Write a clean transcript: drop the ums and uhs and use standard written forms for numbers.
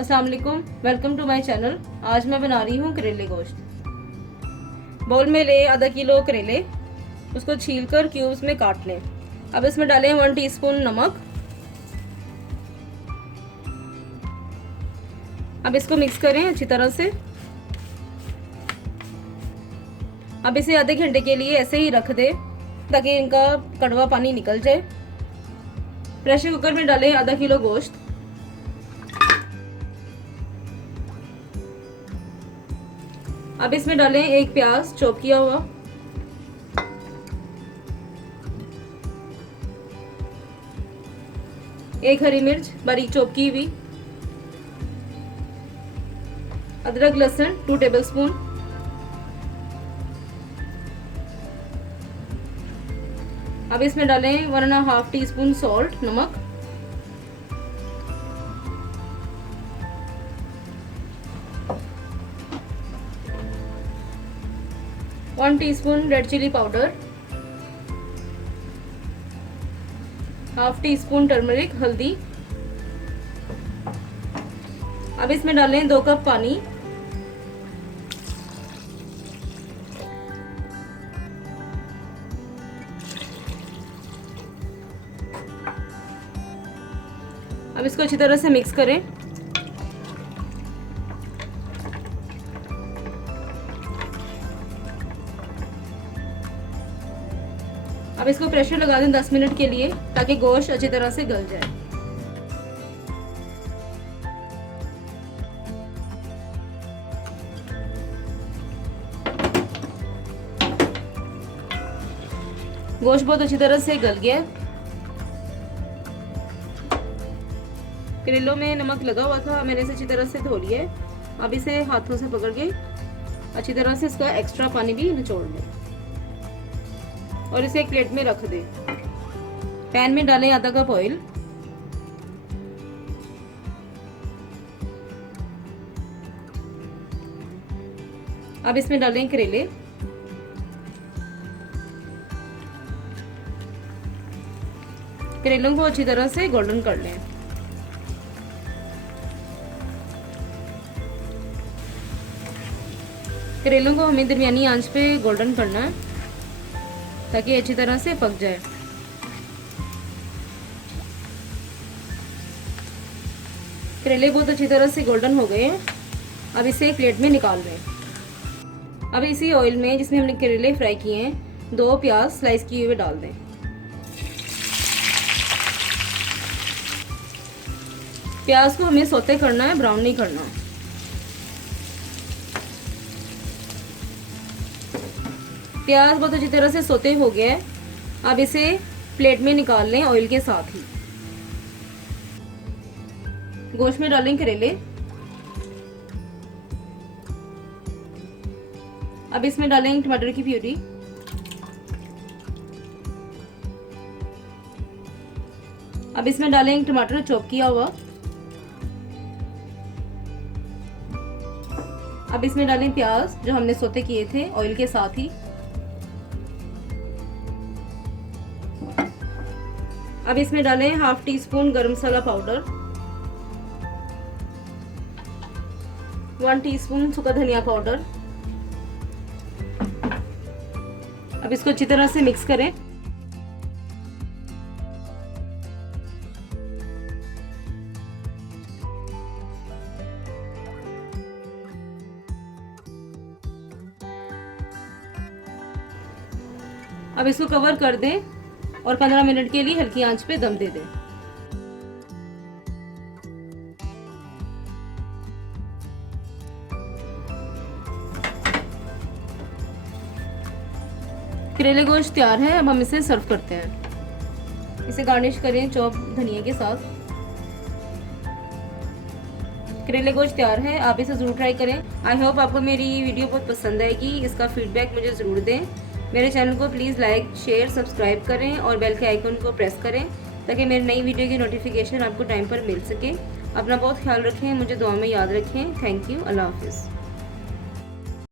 अस्सलाम वालेकुम, welcome to my channel. आज मैं बना रही हूँ करेले गोश्त। बाउल में ले आधा किलो करेले, उसको छीलकर क्यूब्स में काट लें। अब इसमें डालें 1 टीस्पून नमक। अब इसको मिक्स करें अच्छी तरह से। अब इसे आधे घंटे के लिए ऐसे ही रख दें ताकि इनका कड़वा पानी निकल जाए। प्रेशर कुकर में डालें आधा किलो गोश्त। अब इसमें डालें 1 प्याज चॉप किया हुआ, एक हरी मिर्च बारीक चॉप की हुई, अदरक लहसुन 2 टेबलस्पून, अब इसमें डालें 1.5 टीस्पून सॉल्ट नमक, one teaspoon red chilli powder, half teaspoon turmeric हल्दी। अब इसमें डालें 2 कप पानी। अब इसको अच्छी तरह से मिक्स करें। अब इसको प्रेशर लगा दें 10 मिनट के लिए ताकि गोश्त अच्छी तरह से गल जाए। गोश्त बहुत अच्छी तरह से गल गया। करेलों में नमक लगा हुआ था, मैंने इसे अच्छी तरह से धो लिया है। अब इसे हाथों से पकड़ के अच्छी तरह से इसका एक्स्ट्रा पानी भी निचोड़ लें और इसे एक प्लेट में रख दें। पैन में डालें आधा कप ऑयल। अब इसमें डालें करेले। करेलों को अच्छी तरह से गोल्डन कर लें। करेलों को हमें दरमियानी आंच पे गोल्डन करना है ताकि अच्छी तरह से पक जाए। करेले बहुत अच्छी तरह से गोल्डन हो गए हैं। अब इसे एक प्लेट में निकाल लें। अब इसी ऑयल में जिसमें हमने करेले फ्राई किए हैं 2 प्याज स्लाइस किए हुए डाल दें। प्याज को हमें सौते करना है, ब्राउन नहीं करना। प्याज बहुत अच्छी तरह से सौते हो गया है। अब इसे प्लेट में निकाल लें ऑयल के साथ ही। गोश्त में डालें करेले। अब इसमें डालें टमाटर की प्यूरी, अब इसमें डालें टमाटर चॉप किया हुआ, अब इसमें डालें प्याज जो हमने सौते किए थे ऑयल के साथ ही। अब इसमें डालें हाफ टी स्पून गरम मसाला पाउडर, 1 टीस्पून सूखा धनिया पाउडर। अब इसको अच्छी तरह से मिक्स करें। अब इसको कवर कर दें और 15 मिनट के लिए हल्की आंच पे दम दे दें। करेले गोश्त तैयार है। अब हम इसे सर्व करते हैं। इसे गार्निश करें चॉप धनिया के साथ। करेले गोश्त तैयार है, आप इसे ज़रूर ट्राई करें। आई होप आपको मेरी वीडियो बहुत पसंद आएगी। इसका फीडबैक मुझे ज़रूर दें। मेरे चैनल को प्लीज़ लाइक शेयर सब्सक्राइब करें और बेल के आइकन को प्रेस करें ताकि मेरी नई वीडियो की नोटिफिकेशन आपको टाइम पर मिल सके। अपना बहुत ख्याल रखें, मुझे दुआ में याद रखें। Thank you. अल्लाह हाफिज़।